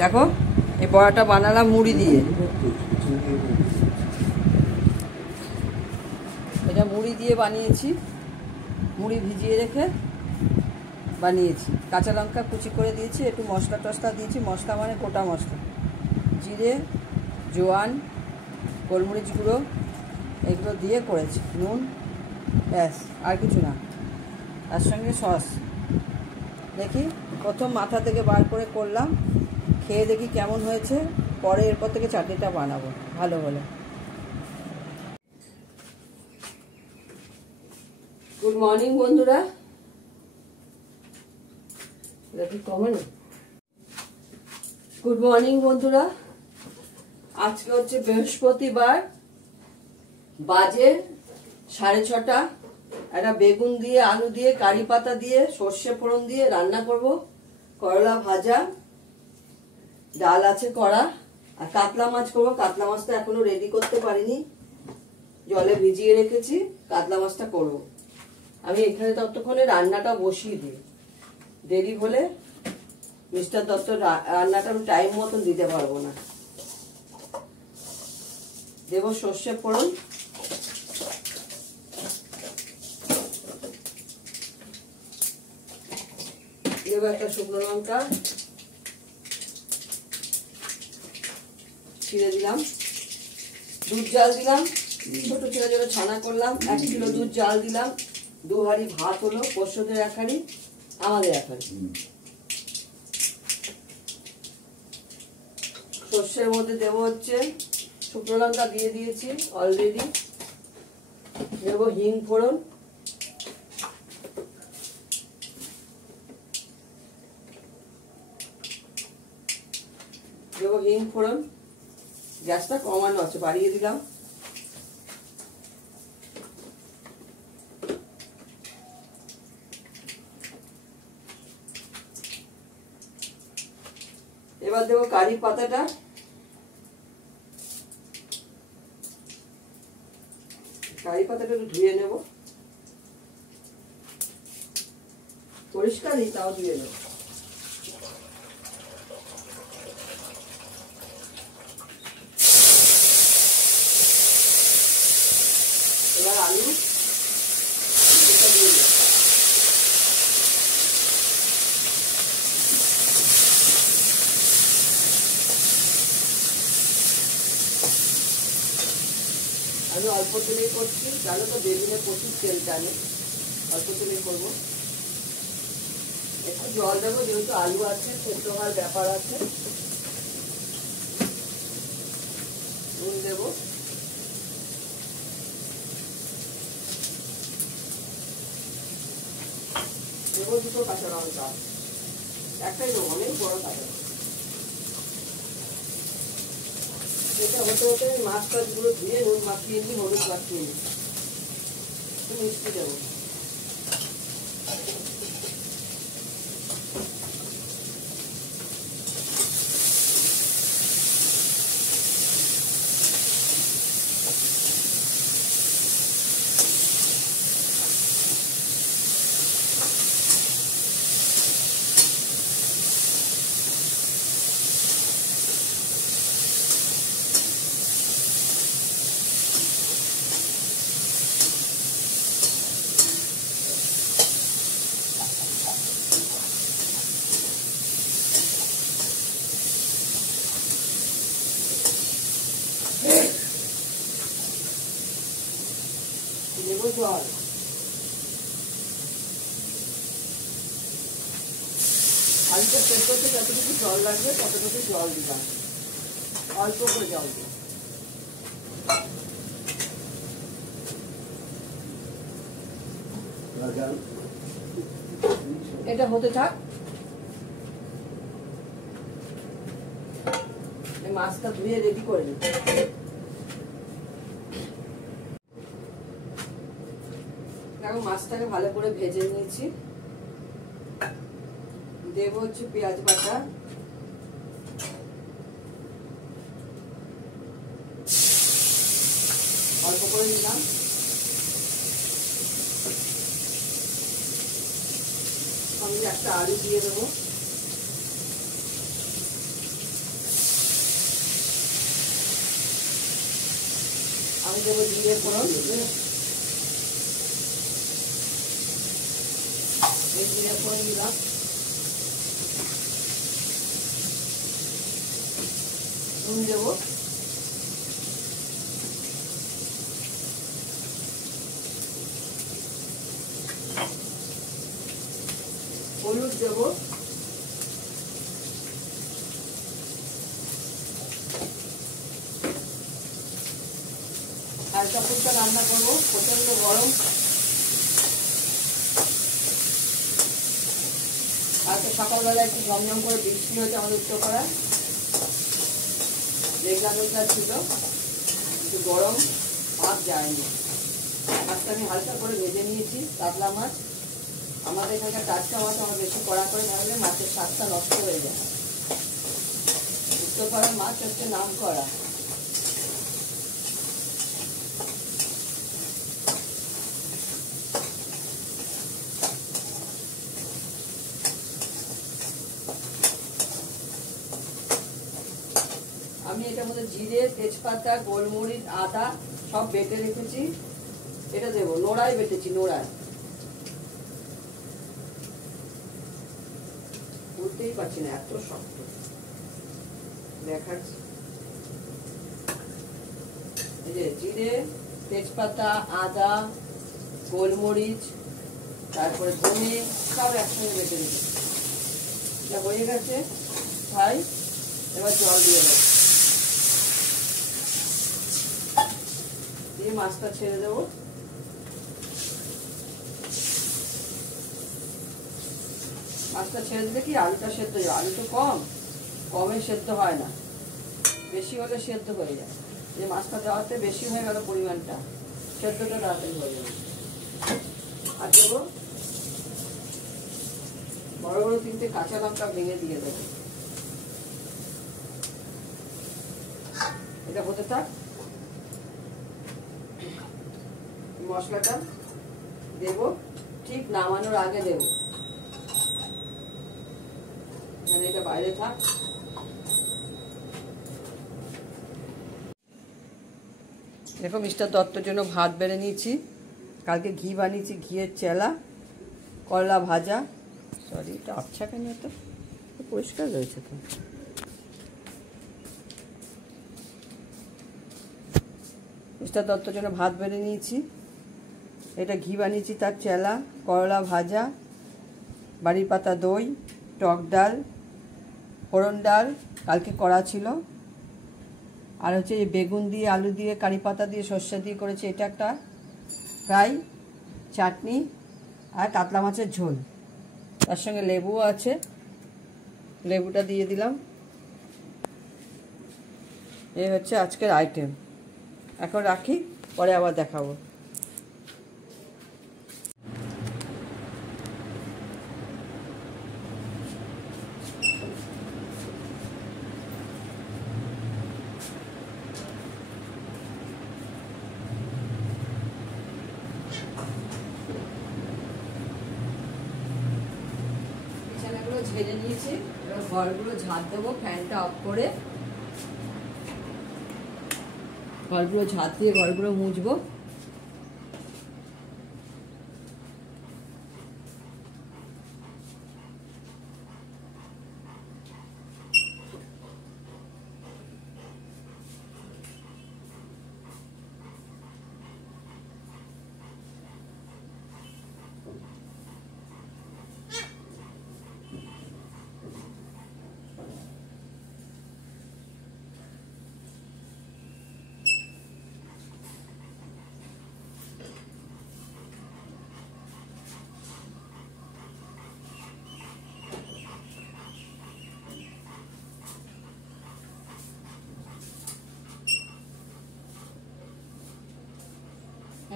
দেখো এই বড়াটা বানালাম মুড়ি দিয়ে। এটা মুড়ি দিয়ে বানিয়েছি, মুড়ি ভিজিয়ে রেখে বানিয়েছি। কাঁচা লঙ্কা কুচি করে দিয়েছি, একটু মশলা টশলা দিয়েছি। মশলা মানে গোটা মশলা, জিরে, জোয়ান, গোলমরিচ গুঁড়ো এগুলো দিয়ে করেছি। নুন, ব্যাস, আর কিছু না। তার সঙ্গে সস। দেখি প্রথম মাথা থেকে বার করে করলাম, খেয়ে দেখি কেমন হয়েছে। পরে এরপর থেকে চাটনিটা বানাবো ভালো হলে। গুড মর্নিং বন্ধুরা। গুড মর্নিং বন্ধুরা। আজকে হচ্ছে বৃহস্পতিবার, বাজে 6:30। একটা বেগুন দিয়ে আলু দিয়ে কারি পাতা দিয়ে সর্ষে ফোড়ন দিয়ে রান্না করব। করলা ভাজা, ডাল আছে করা, আর কাতলা মাছ করবো। কাতলা মাছটা এখনো রেডি করতে পারিনি, জলে ভিজিয়ে রেখেছি। কাতলা মাছটা করব। আমি এখানে ততক্ষণে রান্নাটা বসিয়ে দিই, দেরি হলে মিস্টার দত্ত রান্নাটা আমি টাইম মতন দিতে পারবো না। দেব সর্ষে ফোড়ন, দেব একটা শুকনো লঙ্কা ছিঁড়ে দিলাম। দুধ জাল দিলাম, ছোট ছেলের জন্য ছানা করলাম। 1 কিলো দুধ জাল দিলাম। 2 হাঁড়ি ভাত হলো, পোষ্যদের 1 হাঁড়ি, আমাদের 1 হাঁড়ি। সর্ষের মধ্যে দেব হচ্ছে শুকনো লঙ্কা দিয়ে দিয়েছি অলরেডি। দেব হিং ফোড়ন, দেব হিং ফোড়ন। গ্যাসটা কমানো আছে, বাড়িয়ে দিলাম। এবার দেবো কারি পাতাটা। কারি পাতাটা একটু ধুয়ে নেব, পরিষ্কারই তাও ধুয়ে নেব। এবার আলু দিয়ে দেব। আমি অল্প তেলেই করছি, জানো তো বেগুনে প্রচুর তেল টানে। অল্প তেলেই করবো। একটু জল দেবো, যেহেতু আলু আছে, সেদ্ধ হওয়ার ব্যাপার আছে। নুন দেবো, দেবো 2টো কাঁচা লঙ্কা। একটাই দেবো, অনেক বড় কাঁচা লঙ্কা। এটা হতে হতে মাছ টাছগুলো ধুয়ে নুন মাখিয়ে নিই, হলুদ মাখিয়ে নিই। একটু মিষ্টি দেবো। দেবো জল। আলুটা সেদ্ধ করতে যতটুকু জল লাগবে ততটুকু জল দিলাম, অল্প করে জল দিলাম। এটা হতে থাক। মাছটা ধুয়ে রেডি করে নিই। দেখো মাছটাকে ভালো করে ভেজে নিয়েছি। দেব হচ্ছে পেঁয়াজ বাটা, অল্প করে নিলাম। আমি একটা আলু দিয়ে দেবো। আমি দেবো জিরে ফোড়ন। এই জিরে ফোড়ন দিলাম। নুন দেবো, হলুদ দেবো, হালকা ফুলকা রান্না করবো, প্রচন্ড গরম। আজকে সকালবেলা একটু ঝমঝম করে বৃষ্টি হয়েছে আমাদের উত্তরপাড়া, মেঘলা মেঘলা ছিল, একটু গরম ভাত যায়নি। মাছটা আমি হালকা করে ভেজে নিয়েছি, কাতলা মাছ। আমাদের এখানকার টাটকা মাছ আমার বেশি কড়া করে থাকলে মাছের স্বাদটা নষ্ট হয়ে যায়। উত্তরপাড়ার মাছ হচ্ছে নাম করা। আমি এটার মধ্যে জিরে, তেজপাতা, গোলমরিচ, আদা সব বেটে রেখেছি। এটা দেবো, নোড়ায় বেটেছি, নোড়ায়। বুঝতেই পারছি না, এত শক্ত দেখাচ্ছি। এই যে জিরে, তেজপাতা, আদা, গোলমরিচ, তারপরে ধনে সব একসঙ্গে বেটে দিচ্ছি। এটা হয়ে গেছে ভাই, এবার জল দিয়ে দেবো, দিয়ে মাছটা ছেড়ে দেবো। মাছটা ছেড়ে দিলে কি আলুটা সেদ্ধ হয়ে যায়। আলু তো কমে সেদ্ধ হয় না, বেশি হলে সেদ্ধ হয়ে যায়। যে মাছটা দেওয়াতে বেশি হয়ে গেল পরিমাণটা, সেদ্ধটা তাড়াতাড়ি হয়ে যাবে। আর দেবো বড় বড় 3টে কাঁচা লঙ্কা ভেঙে দিয়ে দেবো। এটা হতে থাক। মশলাটা দেবো ঠিক নামানোর আগে দেবো, মানে এটা বাইরে থাক। দেখো মিস্টার দত্তর জন্য ভাত বেড়ে নিয়েছি, কালকে ঘি বানিয়েছি, ঘিয়ের চেলা, করলা ভাজা। সরি, এটা আচ্ছা কেন, তো পরিষ্কার রয়েছে তো। মিস্টার দত্তর জন্য ভাত বেড়ে নিয়েছি, এটা ঘি বানিয়েছি, তার চেলা, করলা ভাজা, বাড়ির পাতা দই, টক ডাল, ফোড়ন ডাল কালকে করা ছিল, আর হচ্ছে এই বেগুন দিয়ে, আলু দিয়ে, কারি পাতা দিয়ে, সর্ষে দিয়ে করেছে, এটা একটা ফ্রাই, চাটনি, আর কাতলা মাছের ঝোল। তার সঙ্গে লেবুও আছে, লেবুটা দিয়ে দিলাম। এই হচ্ছে আজকের আইটেম। এখন রাখি, পরে আবার দেখাবো। বিছানাগুলো ঝেড়ে নিয়েছি, এবার ঘরগুলো ঝাড় দেবো, ফ্যানটা অফ করে ঘরগুলো ঝাড় দিয়ে ঘরগুলো মুছবো।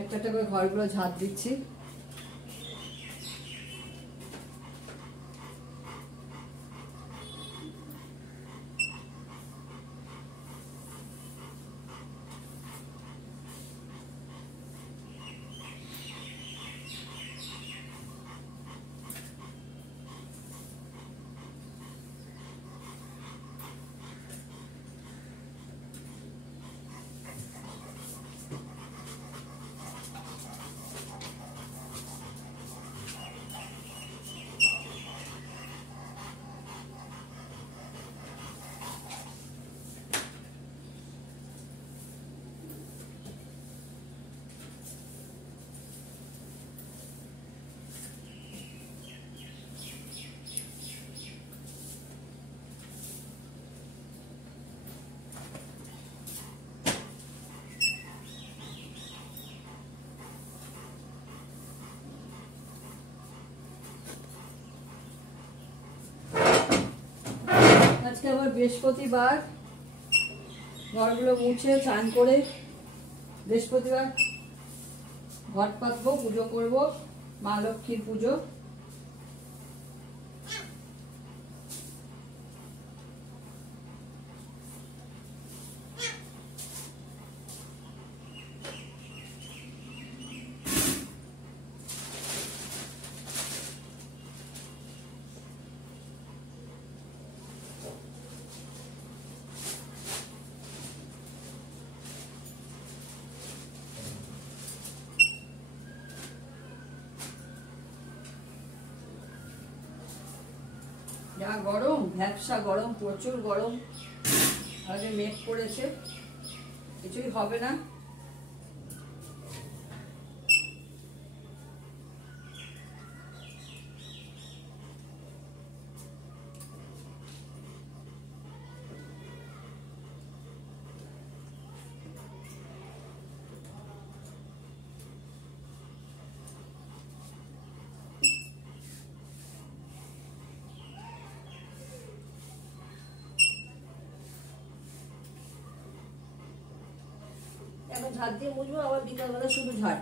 একটা একটা করে ঘরগুলো ঝাড় দিচ্ছি। আজকে আবার বৃহস্পতিবার, ঘরগুলো মুছে চান করে বৃহস্পতিবার ঘট পাতবো, পুজো করব, মা লক্ষ্মীর পুজো। যা গরম, ভ্যাপসা গরম, প্রচুর গরম। আগে মেঘ পড়েছে, কিছুই হবে না। এখন ঝাঁট দিয়ে মুছবো, আবার বিকালবেলা শুধু ঝাঁট।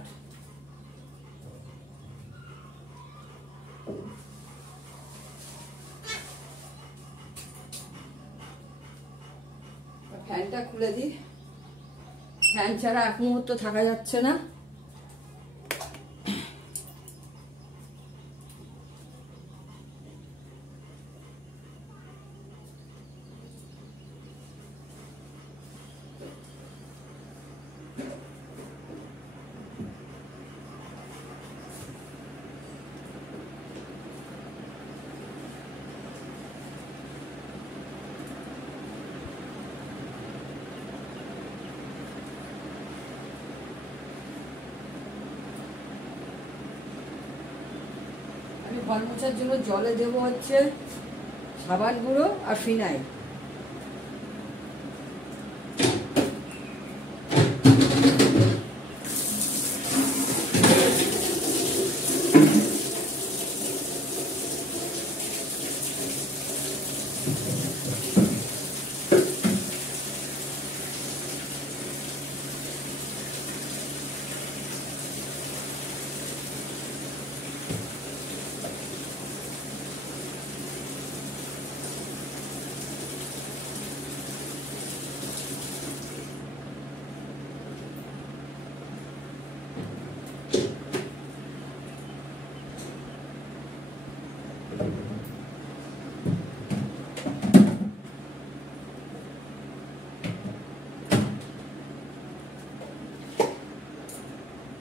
ফ্যানটা খুলে দিই, ফ্যান ছাড়া এক মুহূর্ত থাকা যাচ্ছে না। আমি ঘর মোছার জন্য জলে দেবো হচ্ছে সাবান গুঁড়ো আর ফিনাইল।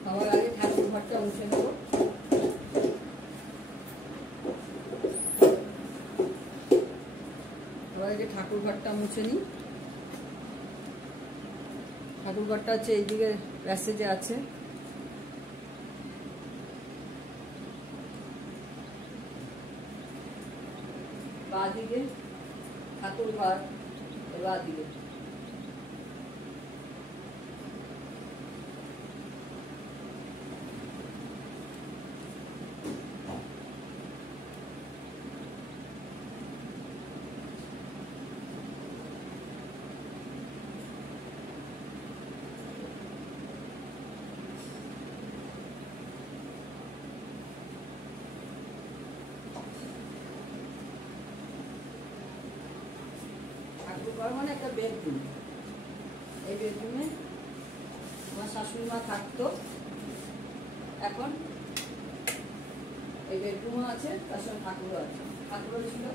সবার আগে ঠাকুর ঘরটা মুছে নেব। সবার আগে ঠাকুর ঘরটা মুছে নিই। ঠাকুর ঘরটা হচ্ছে এইদিকে প্যাসেজে আছে। বাঁ দিকে ঠাকুর ঘর, বাঁ দিকে মানে একটা বেডরুম। এই বেডরুমে আমার শাশুড়ি মা থাকতো, এখন এই বেডরুমও আছে, তার সঙ্গে ঠাকুরও আছে। ঠাকুরও ছিল।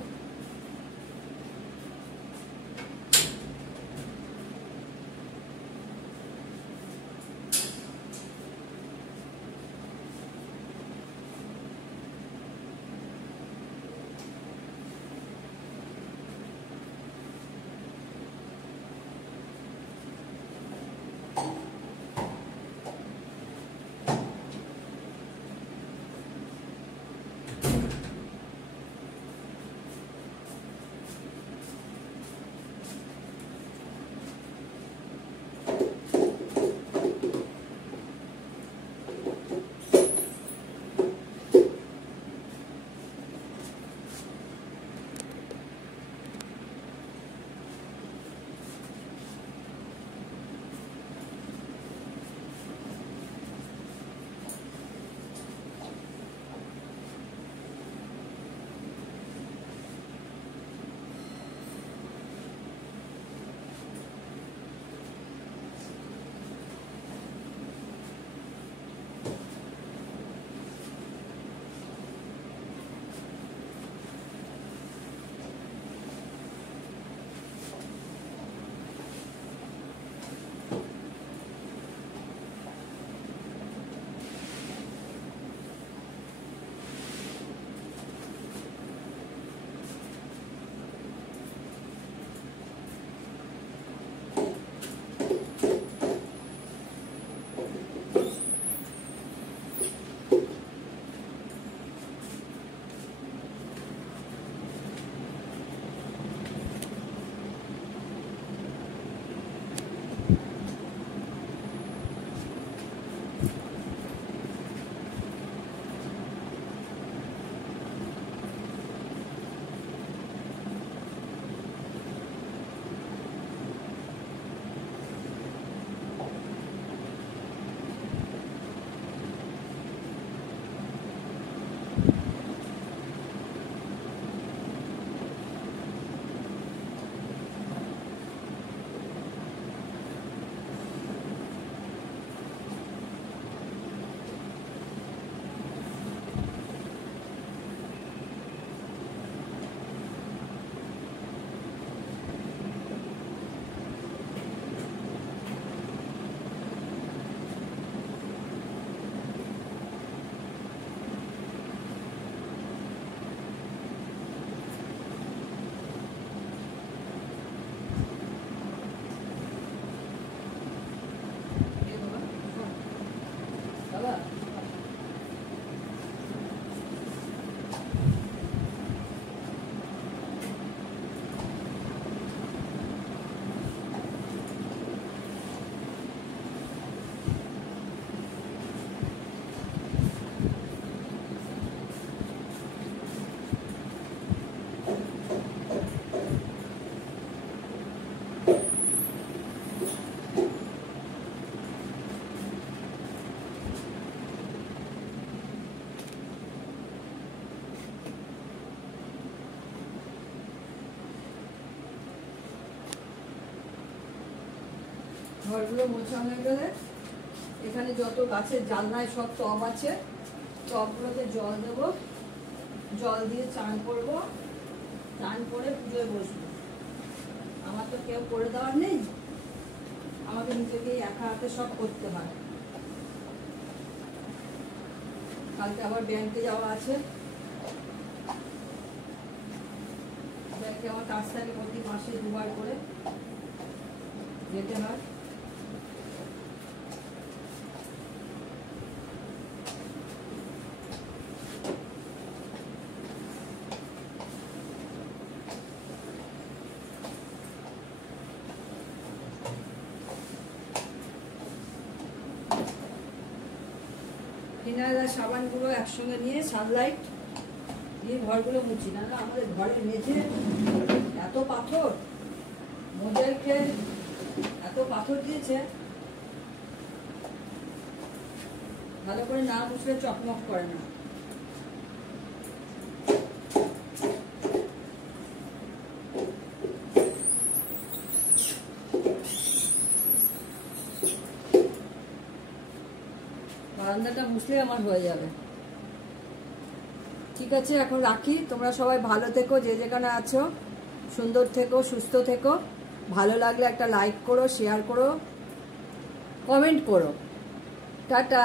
ঘরগুলো মোছা হয়ে গেলে এখানে যত গাছের জানলায় সব টব আছে, টবগুলোতে জল দেবো, জল দিয়ে চান করবো, চান করে পুজোয় বসবো। আমার তো কেউ করে দেওয়ার নেই, আমাকে নিজেকেই একা হাতে সব করতে হয়। কালকে আবার ব্যাংকে যাওয়া আছে, ব্যাংকে আমার কাজ থাকে প্রতি মাসে 2 বার করে যেতে হয়। ফিনাইল আর সাবানগুলো একসঙ্গে নিয়ে সানলাইট দিয়ে ঘরগুলো মুছি, না আমাদের ঘরের মেঝে এত পাথর, মোজাইকে এত পাথর দিয়েছে, ভালো করে না মুছলে চকমক করে না। বারান্দাটা মুছলে আমার হয়ে যাবে। ঠিক আছে, এখন রাখি। তোমরা সবাই ভালো থেকো, যে যেখানে আছো সুন্দর থেকো, সুস্থ থেকো। ভালো লাগলে একটা লাইক করো, শেয়ার করো, কমেন্ট করো। টাটা।